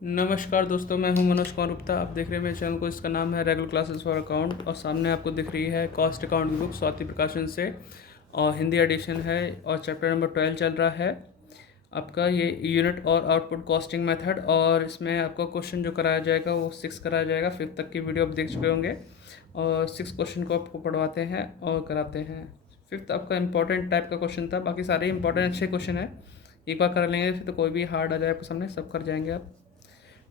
नमस्कार दोस्तों, मैं हूं मनोज कुमार गुप्ता। आप देख रहे हैं मेरे चैनल को। इसका नाम है रेगुलर क्लासेस फॉर अकाउंट और सामने आपको दिख रही है कॉस्ट अकाउंट बुक स्वाति प्रकाशन से और हिंदी एडिशन है और चैप्टर नंबर 12 चल रहा है आपका। ये यूनिट और आउटपुट कॉस्टिंग मेथड और इसमें आपका क्वेश्चन जो कराया जाएगा वो 6 कराया जाएगा। 5th तक की वीडियो आप देख चुके होंगे और 6 क्वेश्चन को आपको पढ़वाते हैं और कराते हैं। 5th आपका इंपॉर्टेंट टाइप का क्वेश्चन था, बाकी सारे इंपॉर्टेंट अच्छे क्वेश्चन हैं। एक बार कर लेंगे फिर तो कोई भी हार्ड आ जाए आपके सामने सब कर जाएंगे आप।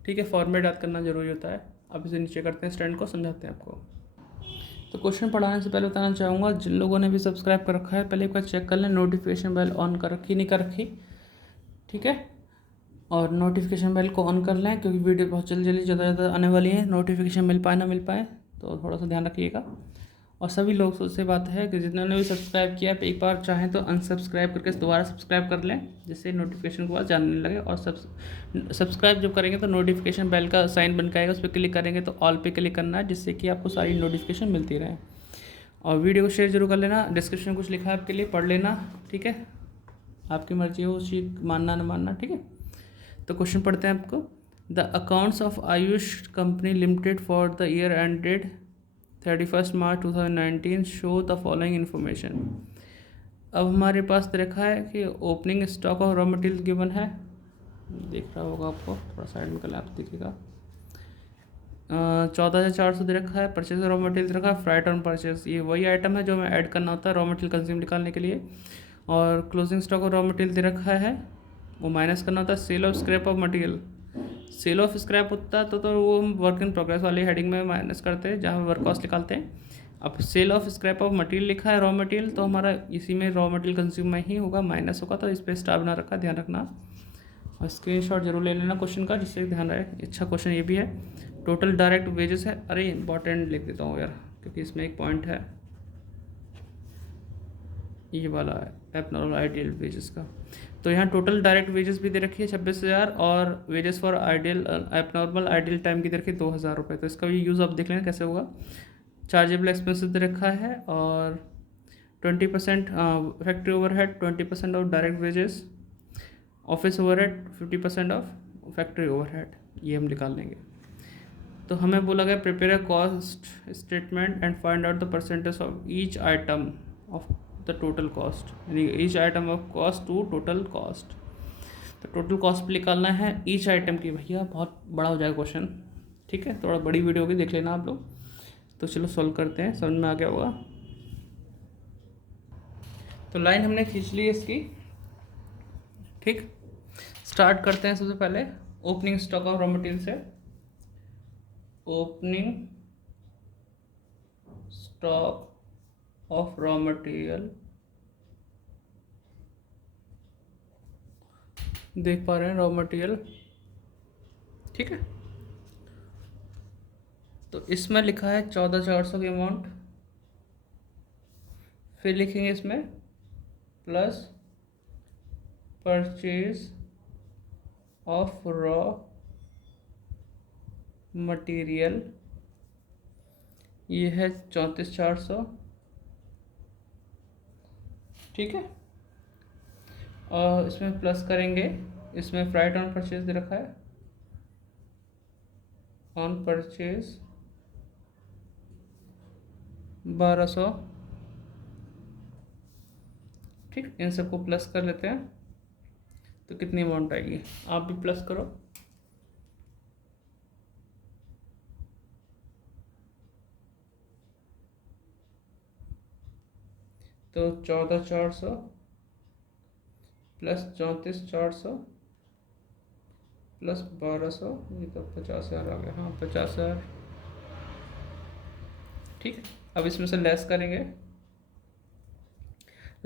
ठीक है, फॉर्मेट याद करना जरूरी होता है। अब इसे नीचे करते हैं, स्टैंड को समझाते हैं आपको। तो क्वेश्चन पढ़ाने से पहले बताना चाहूँगा, जिन लोगों ने भी सब्सक्राइब कर रखा है पहले एक बार चेक कर लें नोटिफिकेशन बेल ऑन कर रखी नहीं कर रखी। ठीक है, और नोटिफिकेशन बेल को ऑन कर लें क्योंकि वीडियो बहुत जल्दी जल्दी ज़्यादा आने वाली है। नोटिफिकेशन मिल पाए ना मिल पाए तो थोड़ा सा ध्यान रखिएगा। और सभी लोग से बात है कि जिन्होंने भी सब्सक्राइब किया है एक बार चाहें तो अनसब्सक्राइब करके दोबारा सब्सक्राइब कर लें, जिससे नोटिफिकेशन के बाद जानने लगे। और सब्सक्राइब जब करेंगे तो नोटिफिकेशन बेल का साइन बन के आएगा, उस पर क्लिक करेंगे तो ऑल पे क्लिक करना है, जिससे कि आपको सारी नोटिफिकेशन मिलती रहे। और वीडियो को शेयर जरूर कर लेना। डिस्क्रिप्शन कुछ लिखा है आपके लिए, पढ़ लेना। ठीक है, आपकी मर्जी हो उस चीज़ मानना न मानना। ठीक है, तो क्वेश्चन पढ़ते हैं आपको। The accounts of Ayush company limited for the year ended 31 March 2019 show the following information. अब हमारे पास दे रखा है कि opening stock of raw material given है, देख रहा होगा आपको, थोड़ा साइड में कल आप दिखेगा। 14,400 दे रखा है। परचेज रॉ मटेरियल दे रखा है, फ्राइट ऑन परचेज, ये वही आइटम है जो हमें ऐड करना होता है रॉ मटेरियल कंज्यूम निकालने के लिए। और closing stock of raw material दे रखा है, वो माइनस करना होता है sale of scrap of material. Sale of scrap होता तो वो हम वर्क इन प्रोग्रेस वाली हेडिंग में माइनस करते हैं जहाँ वर्क कॉस्ट निकालते हैं। अब sale of scrap of material लिखा है रॉ मटेरियल, तो हमारा इसी में रॉ मटेरियल कंज्यूम में ही होगा, माइनस होगा, तो इस पर स्टार बना रखा, ध्यान रखना। और स्क्रीनशॉट जरूर ले लेना क्वेश्चन का, जिससे ध्यान रहे। अच्छा क्वेश्चन ये भी है। टोटल डायरेक्ट वेजेस है, अरे इंपॉर्टेंट लिख देता हूँ यार क्योंकि इसमें एक पॉइंट है ये वाला है एबनॉर्मल आइडियल वेजेस का। तो यहाँ टोटल डायरेक्ट वेजेस भी दे रखी है 26,000 और wages for ideal abnormal ideal time की दे रखी है 2,000 रुपये। तो इसका भी यूज़ आप देख लेना कैसे होगा। चार्जेबल एक्सपेंसेस दे रखा है और 20% factory overhead, 20% of direct wages, office overhead 50% of factory overhead, ये हम निकाल लेंगे। तो हमें बोला गया prepare a cost statement and find out the percentage of each item of the total cost, यानी each item of cost to total cost. तो टोटल कॉस्ट भी निकालना है ईच आइटम की। भैया बहुत बड़ा हो जाएगा क्वेश्चन, ठीक है, थोड़ा बड़ी वीडियो होगी, देख लेना आप लोग। तो चलो सॉल्व करते हैं, समझ में आ गया होगा। तो लाइन हमने खींच ली है इसकी। ठीक, स्टार्ट करते हैं सबसे पहले opening stock of raw material से। Opening stock of raw material, देख पा रहे हैं रॉ मटेरियल, ठीक है। तो इसमें लिखा है 14,400 की अमाउंट, फिर लिखेंगे इसमें plus purchase of raw material, ये है 34,400, ठीक है। और इसमें प्लस करेंगे, इसमें फ्राइट ऑन परचेज दे रखा है, ऑन परचेज 1,200, ठीक। इन सबको प्लस कर लेते हैं तो कितनी अमाउंट आएगी, आप भी प्लस करो। तो 14,400 प्लस 34,400 प्लस 1,200, ये तो 50,000 आ गया। हाँ 50,000, ठीक है। अब इसमें से लेस करेंगे।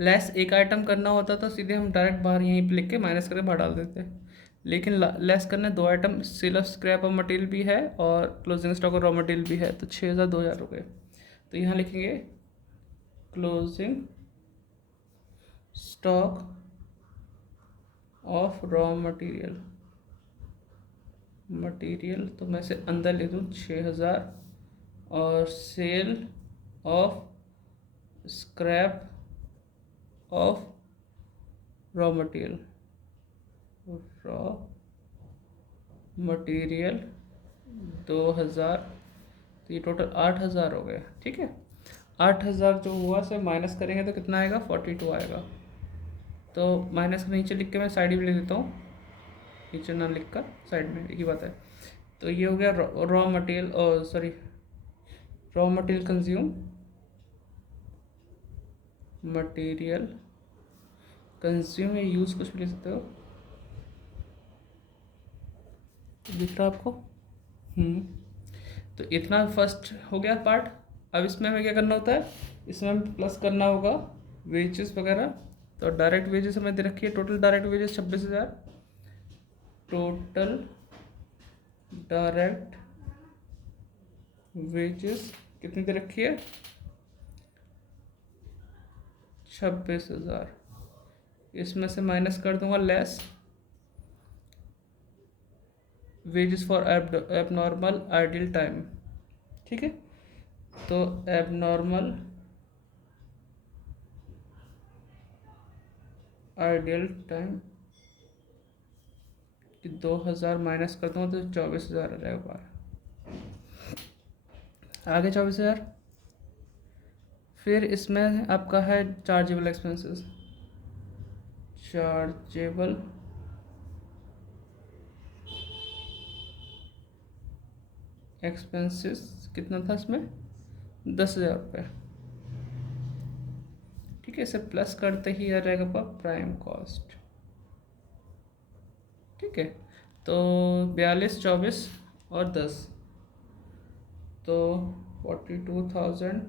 लेस एक आइटम करना होता तो सीधे हम डायरेक्ट बाहर यहीं पे लिख के माइनस करके बाहर डाल देते, लेकिन लेस करने 2 item, sale of scrap of material भी है और closing stock of raw material भी है, तो 6,000 2,000 रुपये। तो यहाँ लिखेंगे closing stock of raw material, तो मैं से अंदर लिख दूँ 6,000 और sale of scrap of raw material, raw material 2000, तो ये टोटल 8000 हो गए। ठीक है, 8000 जो हुआ से माइनस करेंगे तो कितना आएगा, 42 आएगा। तो माइनस के नीचे लिख के मैं साइड में लिख देता हूँ, नीचे ना लिख कर साइड में, एक ही बात है। तो ये हो गया raw material, sorry raw material consume, material consume, या यूज़ कुछ भी लिख सकते हो, दिख रहा आपको। तो इतना फर्स्ट हो गया पार्ट। अब इसमें हमें क्या करना होता है, इसमें हमें प्लस करना होगा वेजेस वगैरह। तो डायरेक्ट वेजेस हमें दे रखी है, total direct wages 26,000, total direct wages कितनी दे रखी है, 26,000। इसमें से माइनस कर दूंगा less wages for abnormal ideal time. ठीक है, तो एबनॉर्मल आइडियल टाइम 2000 माइनस करता हूँ तो 24,000 आ जाएगा बाहर। आगे 24,000। फिर इसमें आपका है चार्जेबल एक्सपेंसेस, चार्जेबल एक्सपेंसेस कितना था इसमें, 10,000 रुपये। ठीक है, इसे प्लस करते ही आ जाएगा प्राइम कॉस्ट। ठीक है, तो 42, 24 और 10, तो 42,000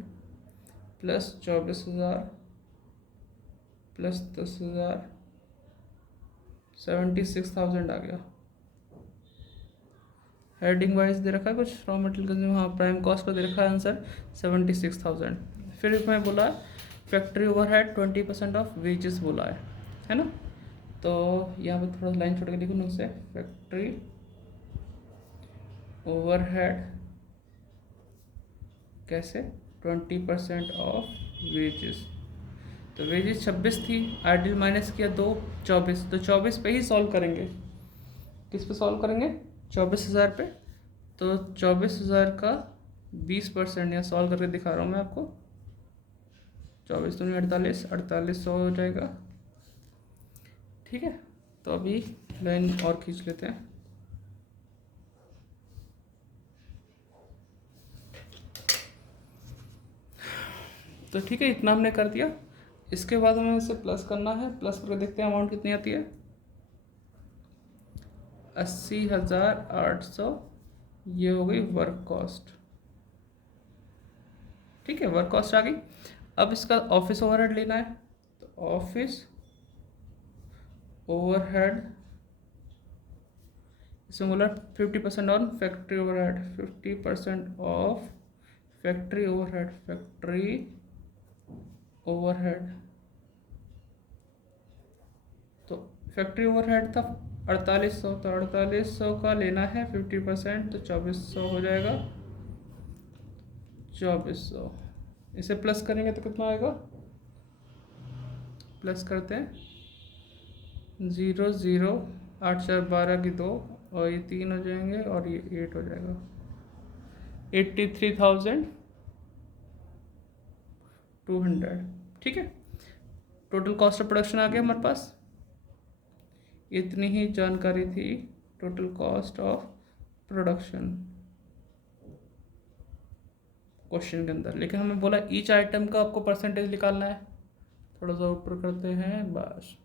प्लस 24,000 प्लस 10,000, 76,000 आ गया। हेडिंग वाइज दे रखा है कुछ, रॉ मटेरियल कंज्यूम, हाँ प्राइम कॉस्ट को दे रखा है आंसर 76,000। फिर इसमें बोला फैक्ट्री ओवरहेड 20% ऑफ वेजेस बोला है ना। तो यहाँ पे थोड़ा लाइन छोड़ के लिखूँ उनसे, फैक्ट्री ओवरहेड कैसे, 20% ऑफ वेजेस। तो वेजेस 26 थी, आइडियल माइनस किया 2, 24, तो 24 पे ही सॉल्व करेंगे। किस पे सॉल्व करेंगे, 24,000 पे। तो 24,000 का 20% यहाँ सॉल्व करके दिखा रहा हूँ मैं आपको। 24 दूनी 48, 4800 हो जाएगा। ठीक है, तो अभी लाइन और खींच लेते हैं। तो ठीक है, इतना हमने कर दिया। इसके बाद हमें इसे प्लस करना है, प्लस करके देखते हैं अमाउंट कितनी आती है, 80,800। ये हो गई वर्क कॉस्ट। ठीक है, वर्क कॉस्ट आ गई। अब इसका ऑफिस ओवरहेड लेना है, तो ऑफिस ओवरहेड इसमें बोला 50% on factory overhead, 50% of factory overhead, factory overhead. तो फैक्ट्री ओवरहेड था 4800, तो 4800 का लेना है 50%, तो 2400 हो जाएगा। 2400 इसे प्लस करेंगे तो कितना आएगा, प्लस करते हैं 0 0, 8 4 12 की 2, और ये 3 हो जाएंगे और ये 8 हो जाएगा, 83,200। ठीक है, टोटल कॉस्ट ऑफ प्रोडक्शन आ गया हमारे पास। इतनी ही जानकारी थी total cost of production question के अंदर, लेकिन हमें बोला ईच आइटम का आपको परसेंटेज निकालना है। थोड़ा सा ऊपर करते हैं बस।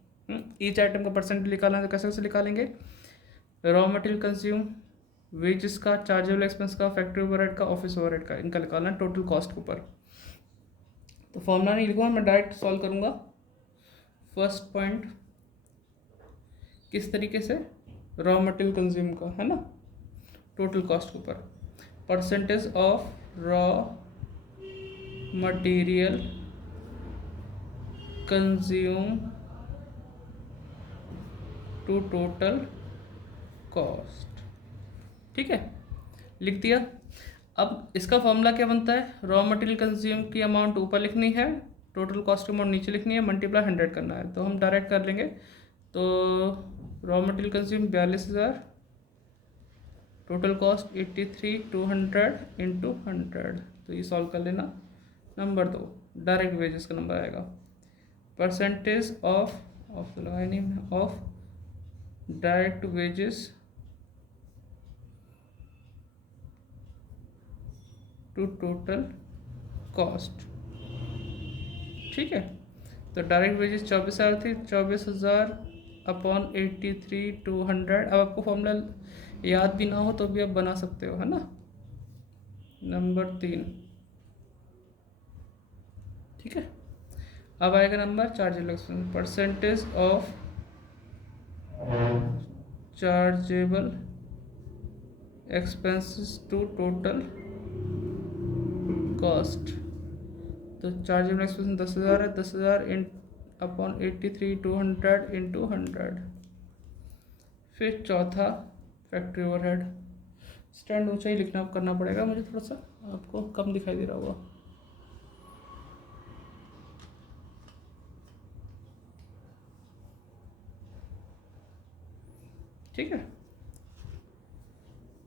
ईच आइटम का परसेंटेज निकालना है, तो कैसे कैसे निकालेंगे, रॉ मटेरियल कंज्यूम, वेजेस का, चार्जेबल एक्सपेंस का, फैक्ट्री ओवरहेड का, ऑफिस ओवरहेड का, इनका निकालना है टोटल कॉस्ट के ऊपर। तो फॉर्मूला नहीं लिखूँगा मैं, डायरेक्ट सॉल्व करूँगा। फर्स्ट पॉइंट किस तरीके से, रॉ मटेरियल कंज्यूम का है ना, टोटल कॉस्ट के ऊपर, percentage of raw material consume to total cost. ठीक है, लिख दिया। अब इसका फॉर्मूला क्या बनता है, रॉ मटेरियल कंज्यूम की अमाउंट ऊपर लिखनी है, टोटल कॉस्ट की अमाउंट नीचे लिखनी है, मल्टीप्लाई 100 करना है। तो हम डायरेक्ट कर लेंगे। तो raw material consume 42,000 total cost 83,200 into 100, तो ये सॉल्व कर लेना। नंबर 2 डायरेक्ट वेजेस का नंबर आएगा। परसेंटेज ऑफ तो लगाया नहीं, of direct wages to total cost. ठीक है, तो डायरेक्ट वेजेस 24,000 थी, 24,000 अपॉन 83,200। अब आपको फॉर्मूला याद भी ना हो तो भी आप बना सकते हो, है ना। नंबर 3, ठीक है। अब आएगा number chargeable expense, percentage of chargeable expenses to total cost. तो चार्जेबल एक्सपेंस 10,000 है, 10,000 इन अपॉन 83,200 इंटू 100। फिर चौथा फैक्ट्री ओवरहेड। स्टैंड ऊंचा ही लिखना करना पड़ेगा मुझे, थोड़ा सा आपको कम दिखाई दे रहा होगा। ठीक है,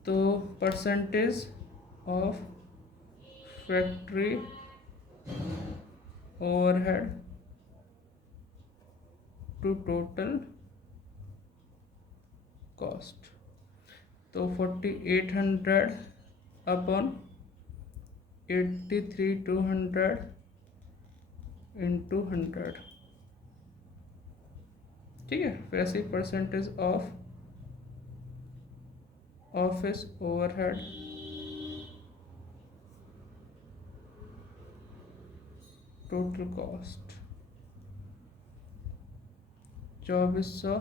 तो percentage of factory overhead to total cost, तो 4,800 अपॉन 83,200 इंटू 100। ठीक है, फिर ऐसे ही percentage of office overhead total cost 2,400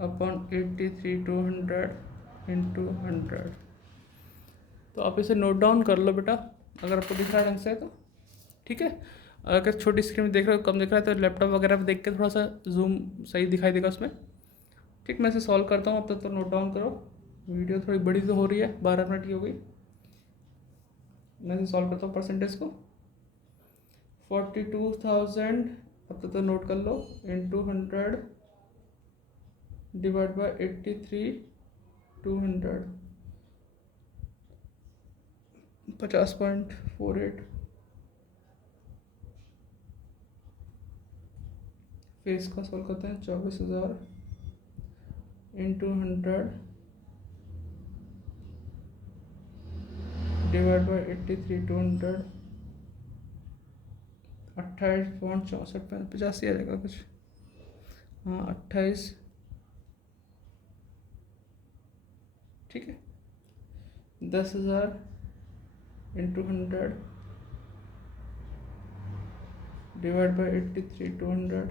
upon 83,200 into 100। तो आप इसे नोट डाउन कर लो बेटा, अगर आपको दिख रहा है ढंग से तो। ठीक है, अगर छोटी स्क्रीन में देख रहे हो, कम दिख रहा है, तो लैपटॉप वगैरह पे देख के थोड़ा सा जूम सही दिखाई देगा उसमें। ठीक, मैं इसे सॉल्व करता हूँ, अब तक तो नोट डाउन करो। वीडियो थोड़ी बड़ी तो हो रही है, 12 मिनट की हो गई। मैं इसे सॉल्व करता हूँ परसेंटेज को। 42,000 अब तक तो नोट कर लो, इंटू 100 डिवाइड बाई 83,200, 50.48। फिर इसका सॉल्व करते हैं, 24,000 इंटू 100 डिवाइड बाई 83,200, 28.64, 85 आ जाएगा कुछ। हाँ 28। ठीक है, 10,000 into 100 divide by 83,200,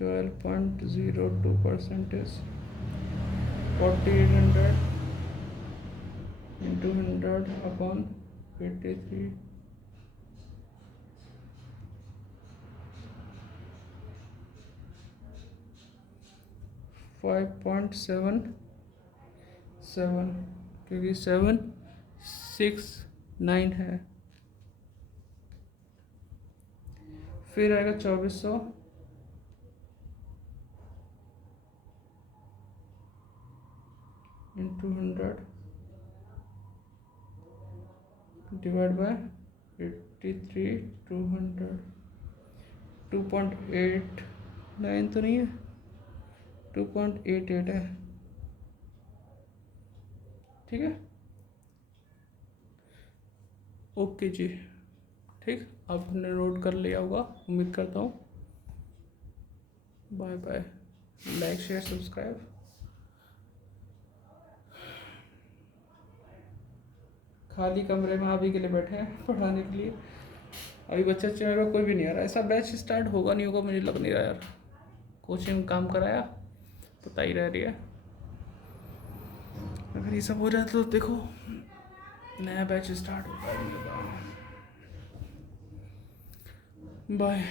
12.02 percentage. 4,800 into 100 upon 83, 5.77, क्योंकि 769 है। फिर आएगा 2,400 इंटू 100 डिवाइड बाय 83,200, 2.89 तो नहीं है, 2.88 है। ठीक है, ओके जी। ठीक, आपने नोट कर लिया होगा उम्मीद करता हूँ। Bye bye, like share subscribe. खाली कमरे में आप ही के लिए बैठे हैं पढ़ाने के लिए। अभी बच्चे मेरे को कोई भी नहीं आ रहा। ऐसा बैच स्टार्ट होगा नहीं होगा मुझे लग नहीं रहा यार। कोचिंग काम कराया पता ही रह रही है। अगर ये सब हो जाता तो देखो नया बैच स्टार्ट होगा। बाय।